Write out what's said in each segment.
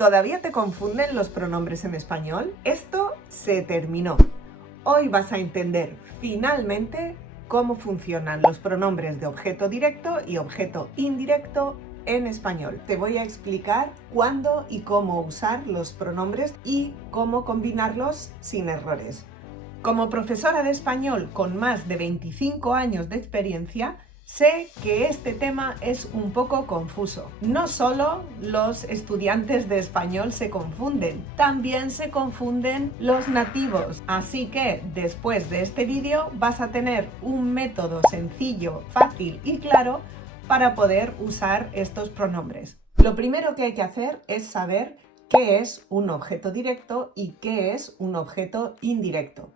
¿Todavía te confunden los pronombres en español? Esto se terminó. Hoy vas a entender finalmente cómo funcionan los pronombres de objeto directo y objeto indirecto en español. Te voy a explicar cuándo y cómo usar los pronombres y cómo combinarlos sin errores. Como profesora de español con más de 25 años de experiencia, sé que este tema es un poco confuso. No solo los estudiantes de español se confunden, también se confunden los nativos. Así que después de este vídeo vas a tener un método sencillo, fácil y claro para poder usar estos pronombres. Lo primero que hay que hacer es saber qué es un objeto directo y qué es un objeto indirecto.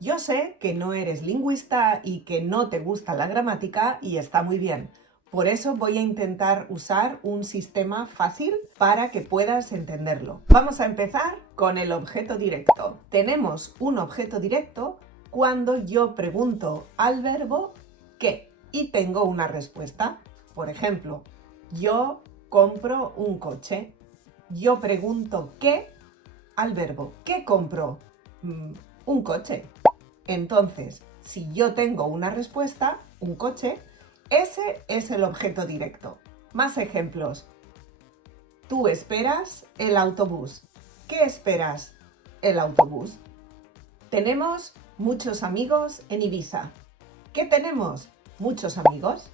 Yo sé que no eres lingüista y que no te gusta la gramática y está muy bien. Por eso voy a intentar usar un sistema fácil para que puedas entenderlo. Vamos a empezar con el objeto directo. Tenemos un objeto directo cuando yo pregunto al verbo ¿qué? Y tengo una respuesta. Por ejemplo, yo compro un coche. Yo pregunto ¿qué? Al verbo ¿qué compro? Un coche. Entonces, si yo tengo una respuesta, un coche, ese es el objeto directo. Más ejemplos. Tú esperas el autobús. ¿Qué esperas? El autobús. Tenemos muchos amigos en Ibiza. ¿Qué tenemos? Muchos amigos.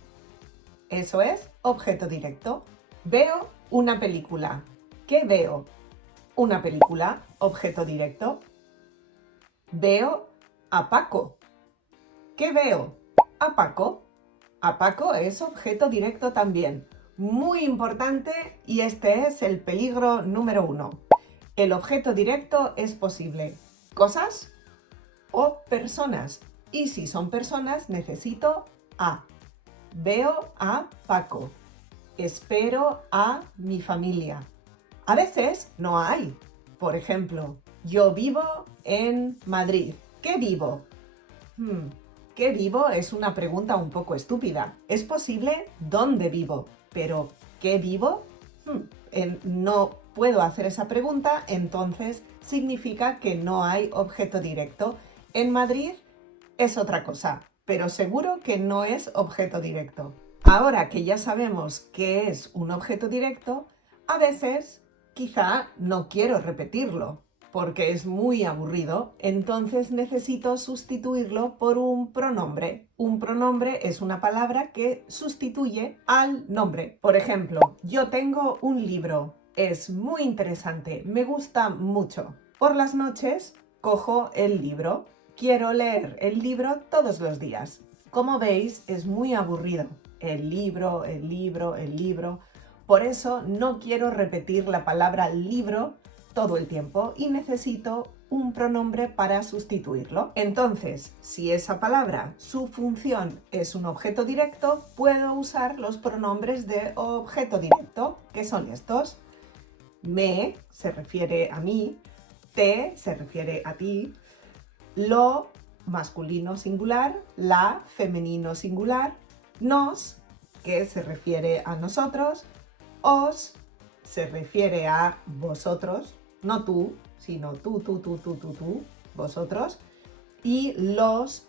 Eso es objeto directo. Veo una película. ¿Qué veo? Una película, objeto directo. Veo a Paco. ¿Qué veo? A Paco. A Paco es objeto directo también. Muy importante, y este es el peligro número 1. El objeto directo es posible cosas o personas. Y si son personas, necesito a. Veo a Paco. Espero a mi familia. A veces no hay. Por ejemplo, yo vivo en Madrid. ¿Qué vivo? ¿Qué vivo? Es una pregunta un poco estúpida. Es posible dónde vivo, pero ¿qué vivo? No puedo hacer esa pregunta, entonces significa que no hay objeto directo. En Madrid es otra cosa, pero seguro que no es objeto directo. Ahora que ya sabemos qué es un objeto directo, a veces quizá no quiero repetirlo porque es muy aburrido, entonces necesito sustituirlo por un pronombre. Un pronombre es una palabra que sustituye al nombre. Por ejemplo, yo tengo un libro, es muy interesante, me gusta mucho. Por las noches cojo el libro, quiero leer el libro todos los días. Como veis, es muy aburrido. El libro, el libro, el libro. Por eso no quiero repetir la palabra libro todo el tiempo y necesito un pronombre para sustituirlo. Entonces, si esa palabra, su función es un objeto directo, puedo usar los pronombres de objeto directo, que son estos. Me se refiere a mí, te se refiere a ti, lo masculino singular, la femenino singular, nos, que se refiere a nosotros, os se refiere a vosotros, no tú, sino tú, vosotros, y los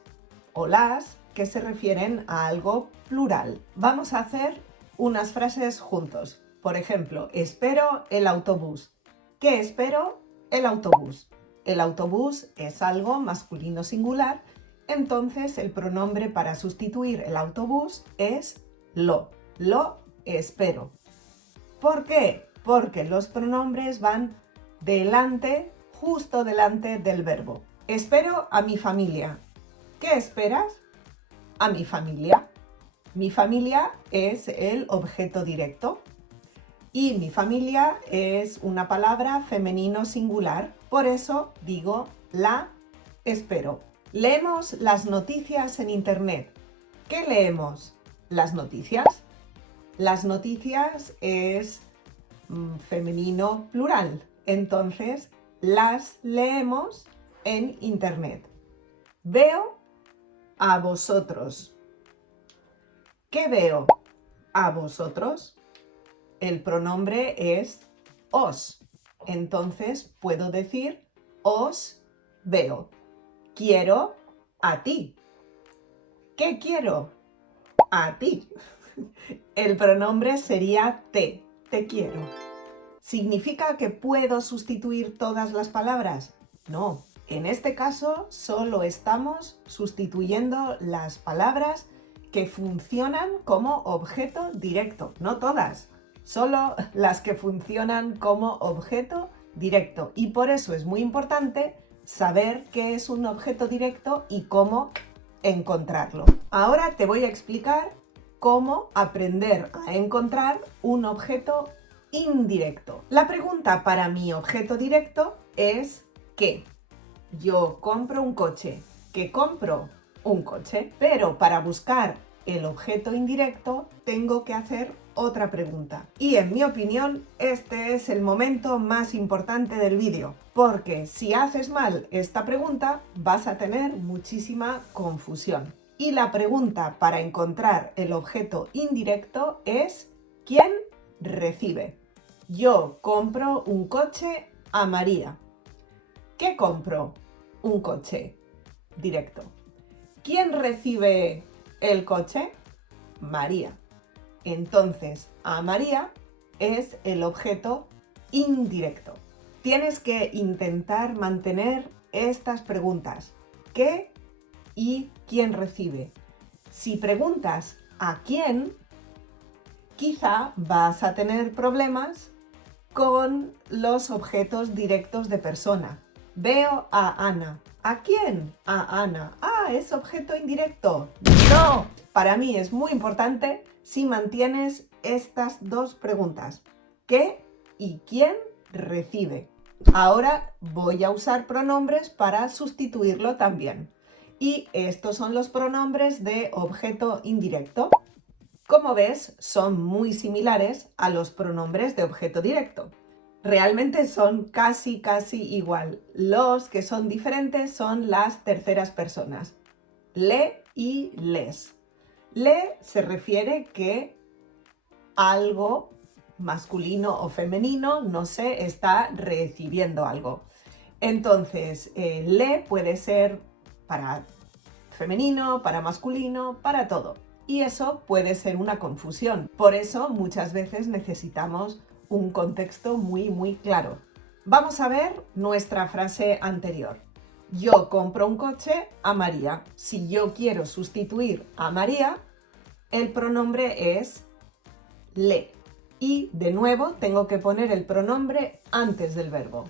o las que se refieren a algo plural. Vamos a hacer unas frases juntos. Por ejemplo, espero el autobús. ¿Qué espero? El autobús. El autobús es algo masculino singular, entonces el pronombre para sustituir el autobús es lo. Lo espero. ¿Por qué? Porque los pronombres van delante, justo delante del verbo. Espero a mi familia. ¿Qué esperas? A mi familia. Mi familia es el objeto directo y mi familia es una palabra femenino singular, por eso digo la espero. Leemos las noticias en internet. ¿Qué leemos? Las noticias. Las noticias es femenino plural, entonces las leemos en internet. Veo a vosotros. ¿Qué veo? A vosotros. El pronombre es os. Entonces puedo decir os veo. Quiero a ti. ¿Qué quiero? A ti. El pronombre sería te quiero. ¿Significa que puedo sustituir todas las palabras? No, en este caso solo estamos sustituyendo las palabras que funcionan como objeto directo, no todas, solo las que funcionan como objeto directo. Y por eso es muy importante saber qué es un objeto directo y cómo encontrarlo. Ahora te voy a explicar cómo aprender a encontrar un objeto indirecto. La pregunta para mi objeto directo es ¿qué? Yo compro un coche. ¿Qué compro? Un coche. Pero para buscar el objeto indirecto tengo que hacer otra pregunta. Y en mi opinión, este es el momento más importante del vídeo, porque si haces mal esta pregunta vas a tener muchísima confusión. Y la pregunta para encontrar el objeto indirecto es ¿quién recibe? Yo compro un coche a María. ¿Qué compro? Un coche directo. ¿Quién recibe el coche? María. Entonces, a María es el objeto indirecto. Tienes que intentar mantener estas preguntas. ¿Qué y quién recibe? Si preguntas a quién, quizá vas a tener problemas con los objetos directos de persona. Veo a Ana. ¿A quién? A Ana. Ah, ¿es objeto indirecto? ¡No! Para mí es muy importante si mantienes estas dos preguntas. ¿Qué y quién recibe? Ahora voy a usar pronombres para sustituirlo también. Y estos son los pronombres de objeto indirecto. Como ves, son muy similares a los pronombres de objeto directo. Realmente son casi igual. Los que son diferentes son las terceras personas. Le y les. Le se refiere que algo masculino o femenino, no sé, está recibiendo algo. Entonces, le puede ser para femenino, para masculino, para todo. Y eso puede ser una confusión. Por eso muchas veces necesitamos un contexto muy claro. Vamos a ver nuestra frase anterior. Yo compro un coche a María. Si yo quiero sustituir a María, el pronombre es le. Y de nuevo tengo que poner el pronombre antes del verbo.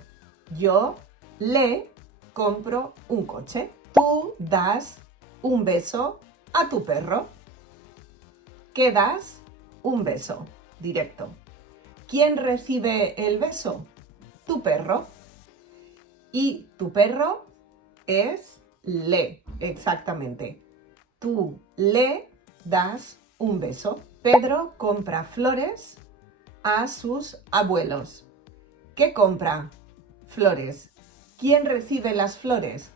Yo le compro un coche. Tú das un beso a tu perro. ¿Qué das? Un beso directo. ¿Quién recibe el beso? Tu perro. Y tu perro es le, exactamente. Tú le das un beso. Pedro compra flores a sus abuelos. ¿Qué compra? Flores. ¿Quién recibe las flores?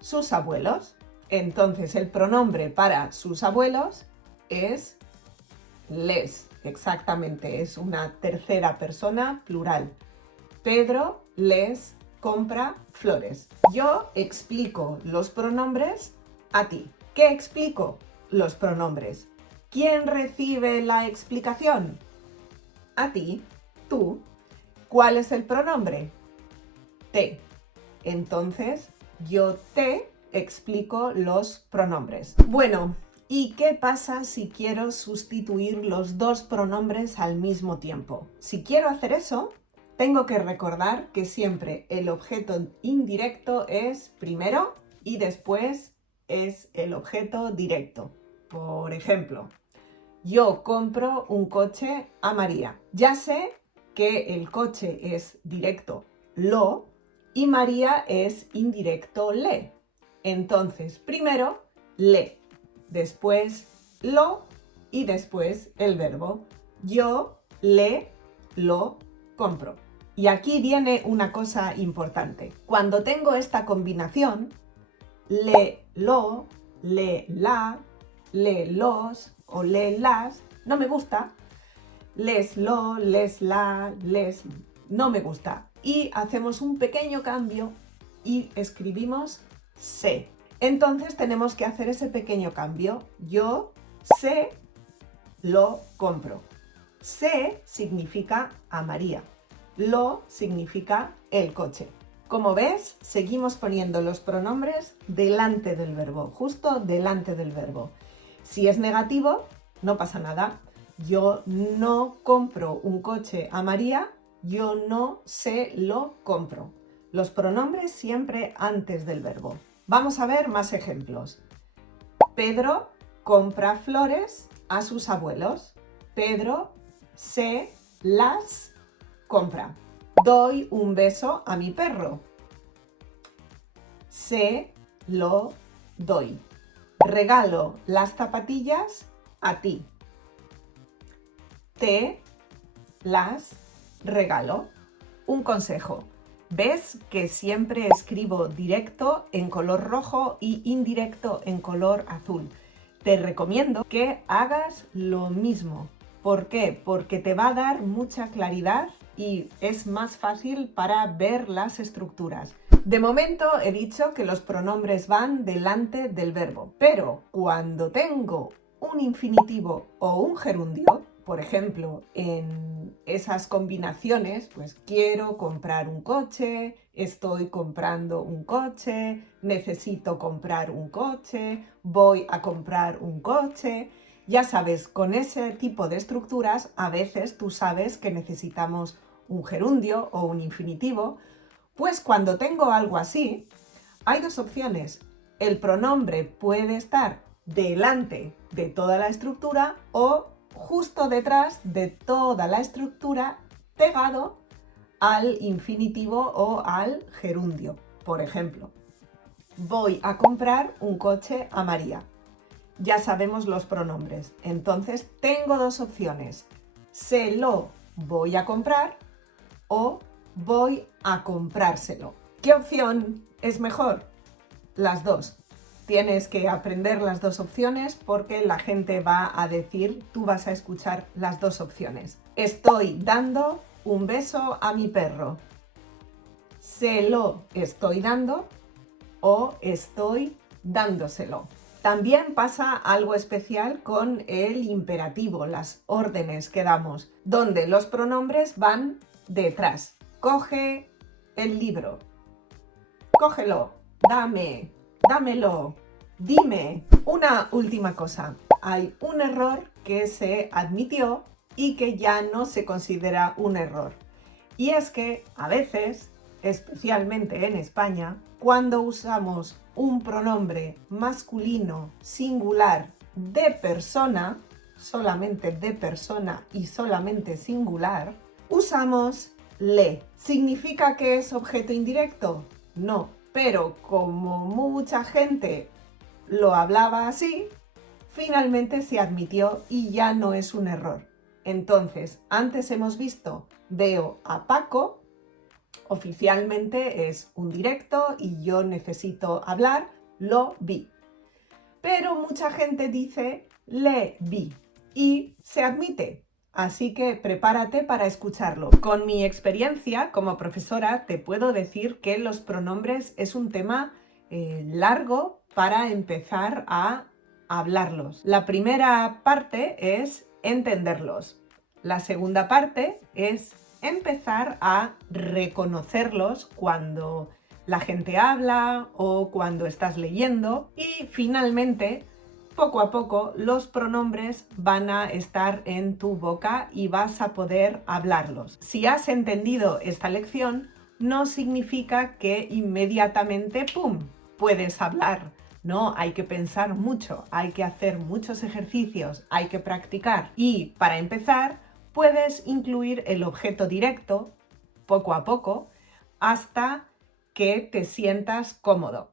Sus abuelos. Entonces el pronombre para sus abuelos es les, exactamente, es una tercera persona plural. Pedro les compra flores. Yo explico los pronombres a ti. ¿Qué explico? Los pronombres. ¿Quién recibe la explicación? A ti, tú. ¿Cuál es el pronombre? Te. Entonces, yo te explico los pronombres. Bueno, ¿y qué pasa si quiero sustituir los dos pronombres al mismo tiempo? Si quiero hacer eso, tengo que recordar que siempre el objeto indirecto es primero y después es el objeto directo. Por ejemplo, yo compro un coche a María. Ya sé que el coche es directo lo y María es indirecto le. Entonces, primero le, después lo y después el verbo. Yo le lo compro. Y aquí viene una cosa importante. Cuando tengo esta combinación, le lo, le la, le los o le las, no me gusta. Les lo, les la, les, no me gusta. y hacemos un pequeño cambio y escribimos sé. Entonces tenemos que hacer ese pequeño cambio. Yo sé lo compro. Sé significa a María. Lo significa el coche. Como ves, seguimos poniendo los pronombres delante del verbo, justo delante del verbo. Si es negativo, no pasa nada. Yo no compro un coche a María, yo no se lo compro. Los pronombres siempre antes del verbo. Vamos a ver más ejemplos. Pedro compra flores a sus abuelos. Pedro se las compra. Doy un beso a mi perro. Se lo doy. Regalo las zapatillas a ti. Te las regalo. Un consejo. ¿Ves que siempre escribo directo en color rojo y indirecto en color azul? Te recomiendo que hagas lo mismo. ¿Por qué? Porque te va a dar mucha claridad y es más fácil para ver las estructuras. De momento he dicho que los pronombres van delante del verbo, pero cuando tengo un infinitivo o un gerundio, por ejemplo, en esas combinaciones, pues quiero comprar un coche, estoy comprando un coche, necesito comprar un coche, voy a comprar un coche. Ya sabes, con ese tipo de estructuras, a veces tú sabes que necesitamos un gerundio o un infinitivo. Pues cuando tengo algo así, hay dos opciones. El pronombre puede estar delante de toda la estructura o justo detrás de toda la estructura pegado al infinitivo o al gerundio. Por ejemplo, voy a comprar un coche a María. Ya sabemos los pronombres. Entonces tengo dos opciones. Se lo voy a comprar o voy a comprárselo. ¿Qué opción es mejor? Las dos. Tienes que aprender las dos opciones porque la gente va a decir, tú vas a escuchar las dos opciones. Estoy dando un beso a mi perro. Se lo estoy dando o estoy dándoselo. También pasa algo especial con el imperativo, las órdenes que damos, donde los pronombres van detrás. Coge el libro. Cógelo. Dame. Dámelo. Dime. Una última cosa. Hay un error que se admitió y que ya no se considera un error. Y es que a veces, especialmente en España, cuando usamos un pronombre masculino singular de persona, solamente de persona y solamente singular, usamos le. ¿Significa que es objeto indirecto? No, pero como mucha gente lo hablaba así, finalmente se admitió y ya no es un error. Entonces, antes hemos visto veo a Paco, oficialmente es un directo y yo necesito hablar, lo vi. Pero mucha gente dice le vi y se admite. Así que prepárate para escucharlo. Con mi experiencia como profesora te puedo decir que los pronombres es un tema largo para empezar a hablarlos. La primera parte es entenderlos. La segunda parte es empezar a reconocerlos cuando la gente habla o cuando estás leyendo y finalmente poco a poco los pronombres van a estar en tu boca y vas a poder hablarlos. Si has entendido esta lección, no significa que inmediatamente ¡pum!, puedes hablar. No, hay que pensar mucho, hay que hacer muchos ejercicios, hay que practicar. Y para empezar, puedes incluir el objeto directo poco a poco hasta que te sientas cómodo.